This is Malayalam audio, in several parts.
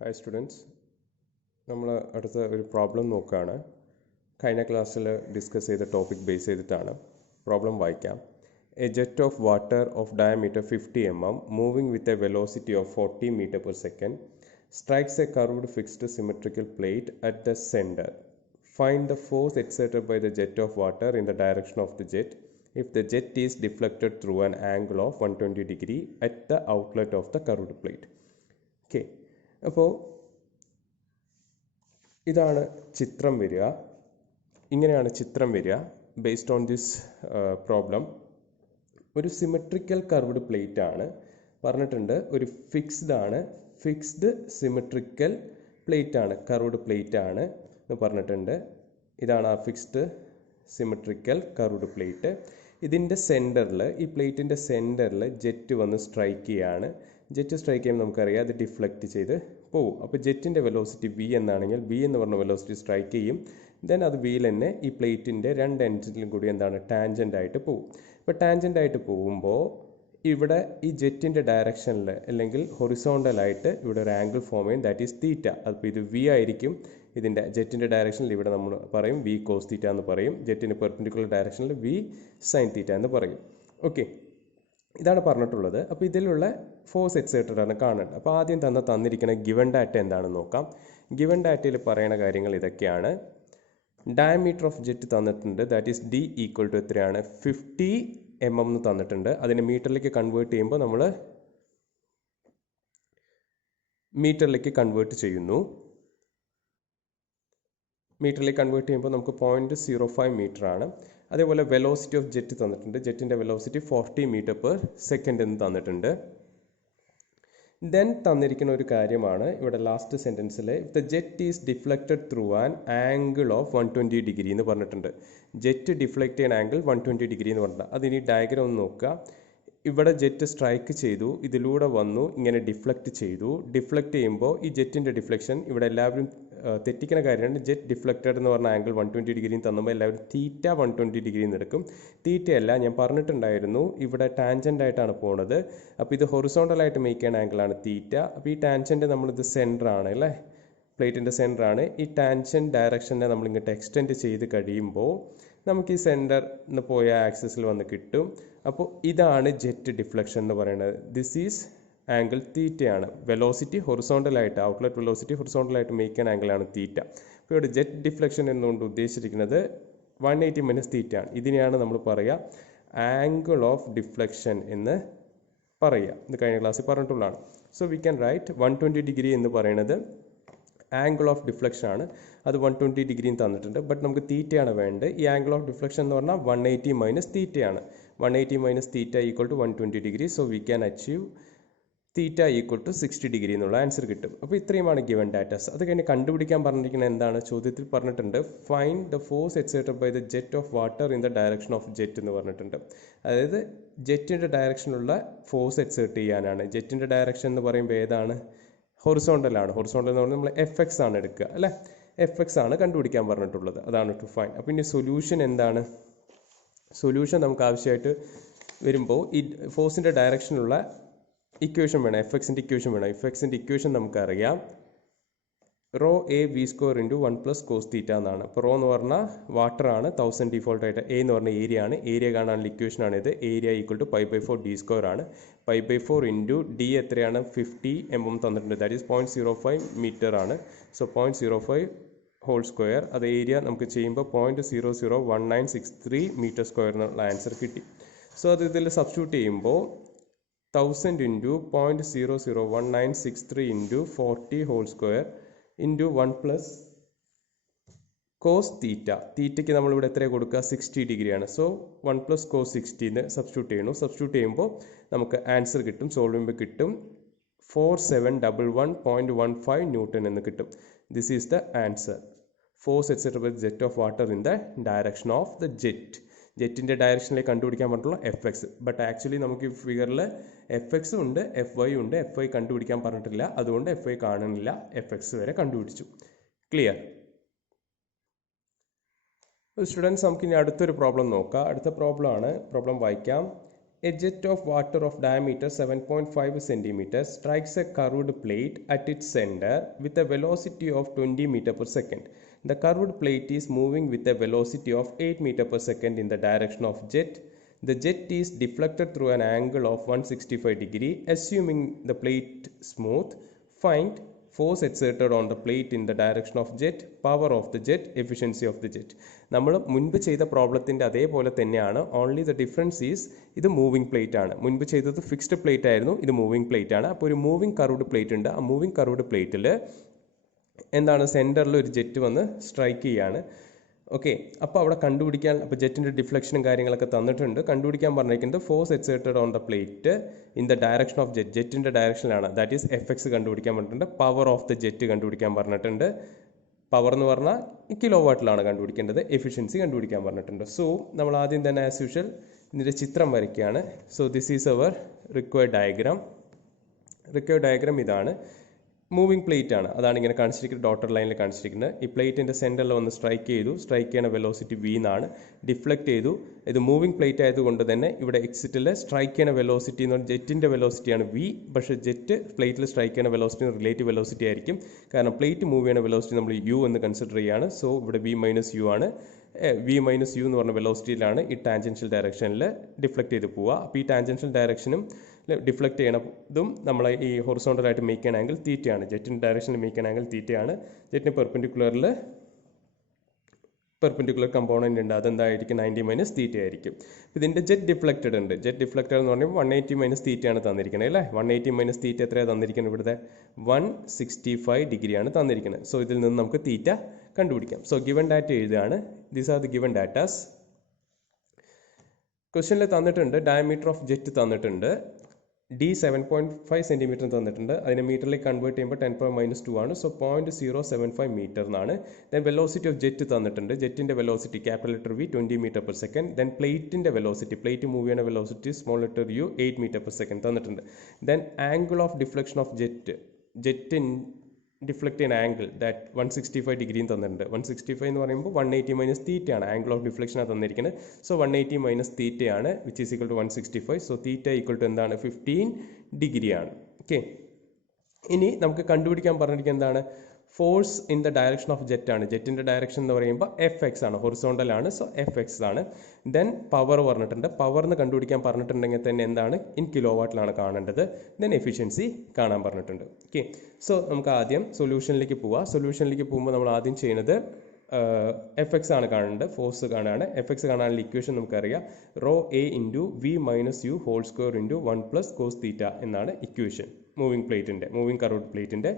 ഹായ് സ്റ്റുഡൻസ്, നമ്മൾ അടുത്ത ഒരു പ്രോബ്ലം നോക്കുകയാണ്. കഴിഞ്ഞ ക്ലാസ്സിൽ ഡിസ്കസ് ചെയ്ത ടോപ്പിക് ബേസ് ചെയ്തിട്ടാണ്. പ്രോബ്ലം വായിക്കാം. A jet of water of diameter 50 mm moving with a velocity of 40 meter per second strikes a curved fixed symmetrical plate at the centre. Find the force exerted by the jet of water in the direction of the jet if the jet is deflected through an angle of 120 degree at the outlet of the curved plate. Okay. അപ്പോൾ ഇതാണ് ചിത്രം വരിക. ഇങ്ങനെയാണ് ചിത്രം വരിക. ബേസ്ഡ് ഓൺ ദിസ് പ്രോബ്ലം ഒരു സിമെട്രിക്കൽ കർവ്ഡ് പ്ലേറ്റ് ആണ് പറഞ്ഞിട്ടുണ്ട്. ഒരു ഫിക്സ്ഡ് സിമെട്രിക്കൽ പ്ലേറ്റ് ആണ്, കർവ്ഡ് പ്ലേറ്റ് ആണ് എന്ന് പറഞ്ഞിട്ടുണ്ട്. ഇതാണ് ആ ഫിക്സ്ഡ് സിമെട്രിക്കൽ കർവ്ഡ് പ്ലേറ്റ്. ഇതിൻ്റെ സെൻറ്ററിൽ, ഈ പ്ലേറ്റിൻ്റെ സെൻറ്ററിൽ ജെറ്റ് വന്ന് സ്ട്രൈക്ക് ചെയ്യുകയാണ്. ജെറ്റ് സ്ട്രൈക്ക് ചെയ്യുമ്പോൾ നമുക്കറിയാം അത് ഡിഫ്ലക്റ്റ് ചെയ്ത് പോകും. അപ്പോൾ ജെറ്റിൻ്റെ വെലോസിറ്റി വി എന്നാണെങ്കിൽ വി എന്ന് പറഞ്ഞ വെലോസിറ്റി സ്ട്രൈക്ക് ചെയ്യും. ദെൻ അത് വിയിൽ തന്നെ ഈ പ്ലേറ്റിൻ്റെ രണ്ട് എൻഡിലും കൂടി എന്താണ് ടാൻജൻ്റ് ആയിട്ട് പോകും. അപ്പോൾ ടാൻജൻ്റ് ആയിട്ട് പോകുമ്പോൾ ഇവിടെ ഈ ജെറ്റിൻ്റെ ഡയറക്ഷനിൽ അല്ലെങ്കിൽ ഹൊറിസോണ്ടലായിട്ട് ഇവിടെ ഒരു ആംഗിൾ ഫോം ചെയ്യും, ദാറ്റ് ഈസ് തീറ്റ. അപ്പോൾ ഇത് വി ആയിരിക്കും. ഇതിൻ്റെ ജെറ്റിൻ്റെ ഡയറക്ഷനിൽ ഇവിടെ നമ്മൾ പറയും വി കോസ് തീറ്റ എന്ന് പറയും. ജെറ്റിന് പെർപെൻഡിക്കുലർ ഡയറക്ഷനിൽ വി സൈൻ തീറ്റ എന്ന് പറയും. ഓക്കെ, ഇതാണ് പറഞ്ഞിട്ടുള്ളത്. അപ്പോൾ ഇതിലുള്ള ഫോഴ്സ് എക്സേർട്ടഡ് ആണ് കാണേണ്ടത്. അപ്പോൾ ആദ്യം തന്നിരിക്കുന്ന ഗിവൺ ഡാറ്റ എന്താണെന്ന് നോക്കാം. ഗിവൺ ഡാറ്റയിൽ പറയുന്ന കാര്യങ്ങൾ ഇതൊക്കെയാണ്. ഡയമീറ്റർ ഓഫ് ജെറ്റ് തന്നിട്ടുണ്ട്, that is D equal to എത്രയാണ് 50 mm എന്ന് തന്നിട്ടുണ്ട്. അതിനെ മീറ്ററിലേക്ക് കൺവേർട്ട് ചെയ്യുമ്പോൾ നമ്മൾ മീറ്ററിലേക്ക് കൺവേർട്ട് ചെയ്യുന്നു. മീറ്ററിലേക്ക് കൺവേർട്ട് ചെയ്യുമ്പോൾ നമുക്ക് 0.05 മീറ്റർ ആണ്. അതേപോലെ വെലോസിറ്റി ഓഫ് ജെറ്റ് തന്നിട്ടുണ്ട്. ജെറ്റിൻ്റെ വെലോസിറ്റി 40 meter per second എന്ന് തന്നിട്ടുണ്ട്. ദെൻ തന്നിരിക്കുന്ന ഒരു കാര്യമാണ് ഇവിടെ ലാസ്റ്റ് സെൻറ്റൻസിൽ if the jet is deflected through an angle of 120 degree എന്ന് പറഞ്ഞിട്ടുണ്ട്. ജെറ്റ് ഡിഫ്ലക്റ്റ് ചെയ്യുന്ന ആംഗിൾ 120 degree എന്ന് പറഞ്ഞിട്ടുണ്ട്. അതിനി ഡയഗ്രാം ഒന്ന് നോക്കുക. ഇവിടെ ജെറ്റ് സ്ട്രൈക്ക് ചെയ്തു, ഇതിലൂടെ വന്നു, ഇങ്ങനെ ഡിഫ്ലക്റ്റ് ചെയ്തു. ഡിഫ്ലക്റ്റ് ചെയ്യുമ്പോൾ ഈ ജെറ്റിൻ്റെ ഡിഫ്ലക്ഷൻ ഇവിടെ എല്ലാവരും തെറ്റിക്കുന്ന കാര്യമാണ്. ജെറ്റ് ഡിഫ്ലക്റ്റഡ് എന്ന് പറഞ്ഞ ആംഗിൾ 120 degree തന്നുമ്പോൾ എല്ലാവരും തീറ്റ 120 degree എടുക്കും. തീറ്റയല്ല, ഞാൻ പറഞ്ഞിട്ടുണ്ടായിരുന്നു ഇവിടെ ടാൻജൻ്റ് ആയിട്ടാണ് പോണത്. അപ്പോൾ ഇത് ഹൊറിസോണ്ടലായിട്ട് മേക്ക് ചെയ്യുന്ന ആംഗിളാണ് തീറ്റ. അപ്പോൾ ഈ ടാൻജൻ്റ് നമ്മളിത് സെൻറ്ററാണ് അല്ലേ, പ്ലേറ്റിൻ്റെ സെൻറ്ററാണ്. ഈ ടാൻജൻ്റ് ഡയറക്ഷനെ നമ്മൾ ഇങ്ങോട്ട് എക്സ്റ്റെൻഡ് ചെയ്ത് കഴിയുമ്പോൾ നമുക്ക് ഈ സെൻറ്ററിന് പോയ ആക്സിസിൽ വന്ന് കിട്ടും. അപ്പോൾ ഇതാണ് ജെറ്റ് ഡിഫ്ലക്ഷൻ എന്ന് പറയുന്നത്. ദിസ് ഈസ് ആംഗിൾ തീറ്റയാണ്. വെലോസിറ്റി ഹൊറിസോണ്ടലായിട്ട്, ഔട്ട്ലെറ്റ് വെലോസിറ്റി ഹൊറിസോണ്ടലായിട്ട് മേക്ക് ചെയ്യുന്ന ആംഗിളാണ് തീറ്റ. അപ്പോൾ ഇവിടെ ജെറ്റ് ഡിഫ്ലക്ഷൻ എന്നുകൊണ്ട് ഉദ്ദേശിച്ചിരിക്കുന്നത് 180 minus തീറ്റ ആണ്. ഇതിനെയാണ് നമ്മൾ പറയുക ആംഗിൾ ഓഫ് ഡിഫ്ലക്ഷൻ എന്ന് പറയുക. ഇത് കഴിഞ്ഞ ക്ലാസ്സിൽ പറഞ്ഞിട്ടുള്ളതാണ്. So we can write 120 degree എന്ന് പറയുന്നത് ആംഗിൾ ഓഫ് ഡിഫ്ലക്ഷൻ ആണ്. അത് 120 degree തന്നിട്ടുണ്ട്. ബട്ട് നമുക്ക് തീറ്റയാണ് വേണ്ടത്. ഈ ആംഗിൾ ഓഫ് ഡിഫ്ലക്ഷൻ എന്ന് പറഞ്ഞാൽ 180 minus തീറ്റയാണ്. 180 minus theta equal to 120 degree. So we can achieve theta equal to 60 degree എന്നുള്ള ആൻസർ കിട്ടും. അപ്പോൾ ഇത്രയുമാണ് ഗിവൺ ഡാറ്റാസ്. അത് കഴിഞ്ഞ് കണ്ടുപിടിക്കാൻ പറഞ്ഞിരിക്കുന്നത് എന്താണ്, ചോദ്യത്തിൽ പറഞ്ഞിട്ടുണ്ട് find the force exerted by the jet of water in the direction of jet എന്ന് പറഞ്ഞിട്ടുണ്ട്. അതായത് ജെറ്റിൻ്റെ ഡയറക്ഷനുള്ള ഫോഴ്സ് എക്സേർട്ട് ചെയ്യാനാണ്. ജെറ്റിൻ്റെ ഡയറക്ഷൻ എന്ന് പറയുമ്പോൾ ഏതാണ്, ഹൊറിസോണ്ടലാണ്. ഹൊറിസോണ്ടൽ എന്ന് പറഞ്ഞാൽ നമ്മൾ FX ആണ് എടുക്കുക അല്ലേ, FX ആണ് കണ്ടുപിടിക്കാൻ പറഞ്ഞിട്ടുള്ളത്. അതാണ് ടു ഫൈൻഡ്. അപ്പോൾ ഇനി സൊല്യൂഷൻ എന്താണ്, സൊല്യൂഷൻ നമുക്ക് ആവശ്യമായിട്ട് വരുമ്പോൾ ഈ ഫോഴ്സിൻ്റെ ഡയറക്ഷനുള്ള ഇക്വേഷൻ വേണം, FXൻ്റെ ഇക്വേഷൻ വേണം. FXൻ്റെ ഇക്വേഷൻ നമുക്കറിയാം rho a v square into 1 + cos theta എന്നാണ്. അപ്പോൾ റോ എന്ന് പറഞ്ഞാൽ വാട്ടറാണ്, 1000 ഡിഫോൾട്ടായിട്ട്. എ എന്ന് പറഞ്ഞാൽ ഏരിയ ആണ്. ഏരിയ കാണാനുള്ള ഇക്വേഷനാണിത്. ഏരിയ ഈക്വൽ ടു π/4 d² ആണ്. π/4 ഇൻറ്റു ഡി എത്രയാണ് 50 mm തന്നിട്ടുണ്ട്. ദാറ്റ് ഈസ് 0.05 meter ആണ്. So 0.05 whole square. അത് ഏരിയ നമുക്ക് ചെയ്യുമ്പോൾ 0.001963 m² എന്നുള്ള ആൻസർ കിട്ടി. സോ അത് ഇതിൽ സബ്സ്റ്റിറ്റ്യൂട്ട് ചെയ്യുമ്പോൾ 1000 into 0.001963 into 40 whole square into 1 + cos theta. തീറ്റയ്ക്ക് നമ്മളിവിടെ എത്രയാണ് കൊടുക്കുക, 60 degree ആണ്. സോ 1 + cos 60 സബ്സ്റ്റിറ്റ്യൂട്ട് ചെയ്യുന്നു. സബ്സ്റ്റിറ്റ്യൂട്ട് ചെയ്യുമ്പോൾ നമുക്ക് ആൻസർ കിട്ടും. സോൾവ് ചെയ്യുമ്പോൾ കിട്ടും 4711.15 Newton എന്ന് കിട്ടും. This is the answer. Force exerted by jet of water in the direction of the jet. ജെറ്റിൻ്റെ ഡയറക്ഷനിലേക്ക് കണ്ടുപിടിക്കാൻ പറഞ്ഞിട്ടുള്ള FX. ബട്ട് ആക്ച്വലി നമുക്ക് ഈ ഫിഗറിൽ FX ഉണ്ട്, FY ഉണ്ട്. FY കണ്ടുപിടിക്കാൻ പറഞ്ഞിട്ടില്ല, അതുകൊണ്ട് FY കാണുന്നില്ല. FX വരെ കണ്ടുപിടിച്ചു. Clear students? നമുക്ക് ഇനി അടുത്തൊരു പ്രോബ്ലം നോക്കാം. അടുത്ത പ്രോബ്ലം ആണ്, പ്രോബ്ലം വായിക്കാം. A jet of water of diameter 7.5 centimeters strikes a curved plate at its center with a velocity of 20 meter per second. The curved plate is moving with a velocity of 8 meter per second in the direction of jet. The jet is deflected through an angle of 165 degree. Assuming the plate smooth, find force exerted on the plate in the direction of jet, power of the jet, efficiency of the jet. നമ്മൾ മുൻപ് ചെയ്ത പ്രോബ്ലത്തിൻ്റെ അതേപോലെ തന്നെയാണ്, ഓൺലി ദ ഡിഫറൻസ് ഈസ് ഇത് മൂവിങ് പ്ലേറ്റ് ആണ്. മുൻപ് ചെയ്തത് ഫിക്സ്ഡ് പ്ലേറ്റ് ആയിരുന്നു, ഇത് മൂവിങ് പ്ലേറ്റ് ആണ്. അപ്പോൾ ഒരു മൂവിങ് കർവ്ഡ് പ്ലേറ്റ് ഉണ്ട്. ആ മൂവിങ് കർവ്ഡ് പ്ലേറ്റിൽ എന്താണ് സെൻറ്ററിൽ ഒരു ജെറ്റ് വന്ന് സ്ട്രൈക്ക് ചെയ്യാണ്. ഓക്കെ, അപ്പോൾ അവിടെ കണ്ടുപിടിക്കാൻ, അപ്പോൾ ജെറ്റിൻ്റെ ഡിഫ്ലക്ഷനും കാര്യങ്ങളൊക്കെ തന്നിട്ടുണ്ട്. കണ്ടുപിടിക്കാൻ പറഞ്ഞിരിക്കുന്നത് force exerted on the plate in the direction of jet, ജെറ്റിൻ്റെ ഡയറക്ഷനിലാണ്. ദാറ്റ് ഈസ് FX കണ്ടുപിടിക്കാൻ പറഞ്ഞിട്ടുണ്ട്. പവർ ഓഫ് ദ ജെറ്റ് കണ്ടുപിടിക്കാൻ പറഞ്ഞിട്ടുണ്ട്. പവർ എന്ന് പറഞ്ഞാൽ കിലോ വാട്ടിലാണ് കണ്ടുപിടിക്കേണ്ടത്. എഫിഷ്യൻസി കണ്ടുപിടിക്കാൻ പറഞ്ഞിട്ടുണ്ട്. സോ നമ്മൾ ആദ്യം തന്നെ ആസ് യൂഷ്വൽ ഇതിൻ്റെ ചിത്രം വരയ്ക്കുകയാണ്. So this is our required diagram. Required diagram ഇതാണ്. മൂവിങ് പ്ലേറ്റ് ആണ്, അതാണ് ഇങ്ങനെ കാണിച്ചിരിക്കുന്നത്, ഡോട്ടർ ലൈനിൽ കാണിച്ചിരിക്കുന്നത്. ഈ പ്ലേറ്റിൻ്റെ സെൻറ്ററിൽ വന്ന് സ്ട്രൈക്ക് ചെയ്തു. സ്ട്രൈക്ക് ചെയ്യുന്ന വെലോസിറ്റി V എന്നാണ്. ഡിഫ്ലക്റ്റ് ചെയ്തു. ഇത് മൂവിങ് പ്ലേറ്റ് ആയതുകൊണ്ട് തന്നെ ഇവിടെ എക്സിറ്റിൽ സ്ട്രൈക്ക് ചെയ്യുന്ന വെലോസിറ്റി എന്ന് പറഞ്ഞാൽ ജെറ്റിൻ്റെ വെലോസിറ്റിയാണ് V. പക്ഷേ ജെറ്റ് പ്ലേറ്റിൽ സ്ട്രൈക്ക് ചെയ്യുന്ന വെലോസിറ്റി റിലേറ്റീവ് വെലോസിറ്റി ആയിരിക്കും. കാരണം പ്ലേറ്റ് മൂവ് ചെയ്യുന്ന വെലോസിറ്റി നമ്മൾ U എന്ന് കൺസിഡർ ചെയ്യുകയാണ്. സോ ഇവിടെ V മൈനസ് U ആണ്. V മൈനസ് U എന്ന് പറഞ്ഞ വെലോസിറ്റിയിലാണ് ഈ ടാൻജൻഷ്യൽ ഡയറക്ഷനിൽ ഡിഫ്ലക്റ്റ് ചെയ്ത് പോവുക. അപ്പോൾ ഈ ടാൻജൻഷ്യൽ ഡയറക്ഷനും ഡിഫ്ലക്റ്റ് ചെയ്യണതും നമ്മൾ ഈ ഹൊറിസോണ്ടലായിട്ട് മേക്ക് ചെയ്യുന്ന ആംഗിൾ തീറ്റയാണ്. ജെറ്റിൻ്റെ ഡയറക്ഷനിൽ മേക്ക് ചെയ്യുന്ന ആംഗിൾ തീറ്റയാണ്. ജെറ്റിന് പെർപെൻഡിക്കുലർ കമ്പോണൻ്റ് ഉണ്ട്, അതെന്തായിരിക്കും 90 മൈനസ് തീറ്റ ആയിരിക്കും. ഇതിൻ്റെ ജെറ്റ് ഡിഫ്ലക്റ്റഡ് ഉണ്ട്. ജെറ്റ് ഡിഫ്ലക്റ്റഡ് എന്ന് പറയുമ്പോൾ 180 മൈനസ് തീറ്റയാണ് തന്നിരിക്കുന്നത് അല്ലേ. 180 മൈനസ് തീറ്റ എത്രയാണ് തന്നിരിക്കുന്നത്? ഇവിടുത്തെ 165 ഡിഗ്രിയാണ് തന്നിരിക്കുന്നത്. സോ ഇതിൽ നിന്ന് നമുക്ക് തീറ്റ കണ്ടുപിടിക്കാം. സോ ഗിവൻ ഡാറ്റ എഴുതുകയാണ്. These are the given datas. ക്വസ്റ്റ്യനിൽ തന്നിട്ടുണ്ട് ഡയമീറ്റർ ഓഫ് ജെറ്റ് തന്നിട്ടുണ്ട്. D 7.5 സെൻറ്റിമീറ്റർ തന്നിട്ടുണ്ട്. അതിനെ മീറ്ററിലേക്ക് കൺവേർട്ട് ചെയ്യുമ്പോൾ 10⁻⁻2 ആണ്. സോ 0.075 മീറ്റർ എന്നാണ്. ദെൻ വെലോസിറ്റി ഓഫ് ജെറ്റ് തന്നിട്ടുണ്ട്. ജെറ്റിൻ്റെ velocity capital letter V 20 metre per second. Then പ്ലേറ്റിൻ്റെ വെലോസിറ്റി, പ്ലേറ്റ് മൂവ് ചെയ്യുന്ന velocity small letter U 8 metre per second തന്നിട്ടുണ്ട്. Then angle of deflection of jet deflect ചെയ്യുന്ന ആംഗിൾ ദാറ്റ് 165 ഡിഗ്രിയും തന്നിട്ടുണ്ട്. 165 എന്ന് പറയുമ്പോൾ 180 മൈനസ് തീറ്റയാണ്. ആംഗിൾ ഓഫ് ഡിഫ്ലക്ഷനാണ് തന്നിരിക്കുന്നത്. സോ 180 മൈനസ് തീറ്റയാണ്, which is equal to 165. So theta equal to എന്താണ്? 15 ഡിഗ്രിയാണ്. ഓക്കെ, ഇനി നമുക്ക് കണ്ടുപിടിക്കാൻ പറഞ്ഞിരിക്കുന്നത് എന്താണ്? Force in the direction of jet ആണ്. ജെറ്റിൻ്റെ ഡയറക്ഷൻ എന്ന് പറയുമ്പോൾ FX ആണ്, ഹൊറിസോണ്ടൽ ആണ്. സോ FX ആണ്. ദെൻ പവർ പറഞ്ഞിട്ടുണ്ട്. പവറിന് കണ്ടുപിടിക്കാൻ പറഞ്ഞിട്ടുണ്ടെങ്കിൽ തന്നെ എന്താണ്? ഇൻ കിലോ വാട്ടിലാണ് കാണേണ്ടത്. ദെൻ എഫിഷ്യൻസി കാണാൻ പറഞ്ഞിട്ടുണ്ട്. ഓക്കെ, സോ നമുക്ക് ആദ്യം സൊല്യൂഷനിലേക്ക് പോവാം. സൊല്യൂഷനിലേക്ക് പോകുമ്പോൾ നമ്മൾ ആദ്യം ചെയ്യുന്നത് FX ആണ് കാണേണ്ടത്, ഫോഴ്സ് കാണാണ്. FX കാണാനുള്ള ഇക്വേഷൻ നമുക്കറിയാം. Rho A into V minus U whole square into 1 plus cos theta എന്നാണ് ഇക്വേഷൻ. മൂവിങ് കർവ്ഡ് പ്ലേറ്റിൻ്റെ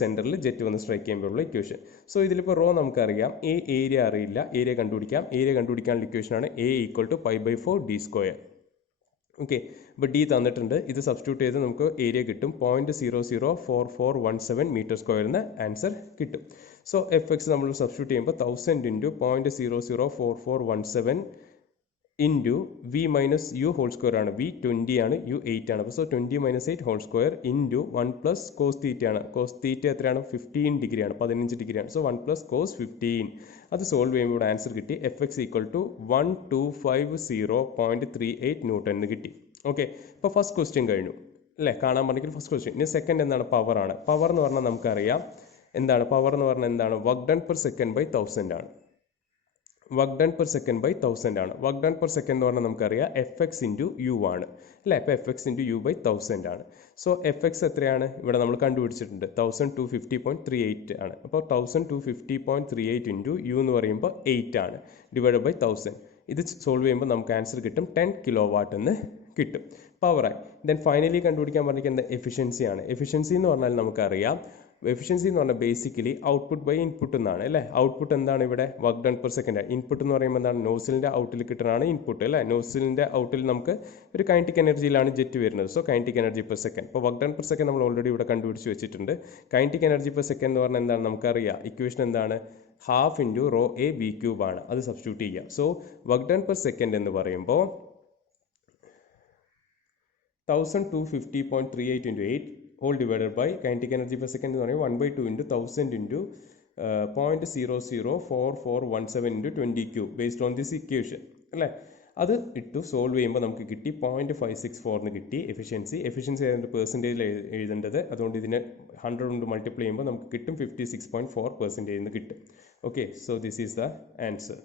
സെൻറ്ററിൽ ജെറ്റ് വന്ന് സ്ട്രൈക്ക് ചെയ്യുമ്പോഴുള്ള ഇക്വേഷൻ. സോ ഇതിലിപ്പോൾ റോ നമുക്കറിയാം. ഏരിയ അറിയില്ല, ഏരിയ കണ്ടുപിടിക്കാം. ഏരിയ കണ്ടുപിടിക്കാനുള്ള ഇക്വേഷനാണ് A equal to π/4 D square. Okay, ഇപ്പോൾ D തന്നിട്ടുണ്ട്. ഇത് സബ്സ്റ്റിറ്റ്യൂട്ട് ചെയ്ത് നമുക്ക് ഏരിയ കിട്ടും. 0.004417 മീറ്റർ സ്ക്വയറിന് ആൻസർ കിട്ടും. സോ FX നമ്മൾ സബ്സ്റ്റിറ്റ്യൂട്ട് ചെയ്യുമ്പോൾ 1000 into 0.004417 into V minus U whole square ആണ്. V 20 ആണ്, U 8 ആണ്. അപ്പോൾ so 20 minus 8 whole square into 1 plus cos theta ആണ്. കോസ് തീറ്റ എത്രയാണ്? 15 ഡിഗ്രിയാണ്, 15 ഡിഗ്രിയാണ്. So 1 plus cos 15. അത് സോൾവ് ചെയ്യുമ്പോൾ ഇവിടെ ആൻസർ കിട്ടി. FX ഈക്വൽ ടു 1250.38 ന്യൂട്ടൺ എന്ന് കിട്ടി. ഓക്കെ, ഇപ്പോൾ ഫസ്റ്റ് ക്വസ്റ്റ്യൻ കഴിഞ്ഞു അല്ലേ, കാണാൻ പറഞ്ഞെങ്കിൽ ഫസ്റ്റ് ക്വസ്റ്റ്യൻ. ഇനി സെക്കൻഡ് എന്താണ്? പവർ ആണ്. പവർ എന്ന് പറഞ്ഞാൽ നമുക്കറിയാം എന്താണ്? പവർ എന്ന് പറഞ്ഞാൽ എന്താണ്? Work done per second by 1000 ആണ്. Work done per second by 1000 ആണ്. വർക്ക് ഡൺ പെർ സെക്കൻഡ് എന്ന് പറഞ്ഞാൽ നമുക്കറിയാം FX ഇൻറ്റു U ആണ് അല്ലേ. അപ്പോൾ FX ഇൻറ്റു U ബൈ 1000 ആണ്. സോ FX എത്രയാണ്? ഇവിടെ നമ്മൾ കണ്ടുപിടിച്ചിട്ടുണ്ട്, 1250.38 ആണ്. അപ്പോൾ 1250.38 ഇൻറ്റു U എന്ന് പറയുമ്പോൾ 8 ആണ്, ഡിവൈഡ് ബൈ 1000. ഇത് സോൾവ് ചെയ്യുമ്പോൾ നമുക്ക് ആൻസർ കിട്ടും 10 കിലോ വാട്ട് എന്ന് കിട്ടും, പവറായി. ദെൻ ഫൈനലി കണ്ടുപിടിക്കാൻ പറഞ്ഞിരിക്കുന്നത് എഫിഷ്യൻസിയാണ്. എഫിഷ്യൻസി എന്ന് പറഞ്ഞാൽ നമുക്കറിയാം, എഫിഷ്യൻസി എന്ന് പറഞ്ഞാൽ ബേസിക്കലി ഔട്ട്പുട്ട് ബൈ ഇൻപുട്ട് എന്നാണ് അല്ലേ. ഔട്ട്പുട്ട് എന്താണ് ഇവിടെ? Work done per second. Input എന്ന് പറയുമ്പോൾ എന്താണ്? നോസിലിൻ്റെ ഔട്ടിൽ കിട്ടുന്നതാണ് ഇൻപുട്ട് അല്ലേ. നോസിലിൻ്റെ ഔട്ടിൽ നമുക്ക് ഒരു കൈനറ്റിക് എനർജിയിലാണ് ജെറ്റ് വരുന്നത്. So kinetic energy per second. ഇപ്പോൾ വർക്ക് ഡൺ പെർ സെക്കൻഡ് നമ്മൾ ഓൾറെഡി ഇവിടെ കണ്ടുപിടിച്ച് വെച്ചിട്ടുണ്ട്. കൈനറ്റിക് എനർജി പെർ സെക്കൻഡ് എന്ന് പറഞ്ഞാൽ എന്താണ്? നമുക്കറിയാം ഇക്വേഷൻ എന്താണ്? Half into raw A V cube ആണ്. അത് സബ്സ്റ്റിറ്റ്യൂട്ട് ചെയ്യുക. So work done per second എന്ന് പറയുമ്പോൾ 1250.38 into 8 whole divided by kinetic energy per second എന്ന് പറയുമ്പോൾ 1/2 into 1000 into 0.004417 into 20 cube based on this equation അല്ലേ. അത് ഇട്ടു സോൾവ് ചെയ്യുമ്പോൾ നമുക്ക് കിട്ടി 0.564 കിട്ടി എഫിഷ്യൻസി ആയതുകൊണ്ട് പെർസെൻറ്റേജിൽ എഴുതേണ്ടത്. അതുകൊണ്ട് ഇതിനെ 100 കൊണ്ട് മൾട്ടിപ്ലൈ ചെയ്യുമ്പോൾ നമുക്ക് കിട്ടും 56.4% കിട്ടും. Okay, so this is the answer.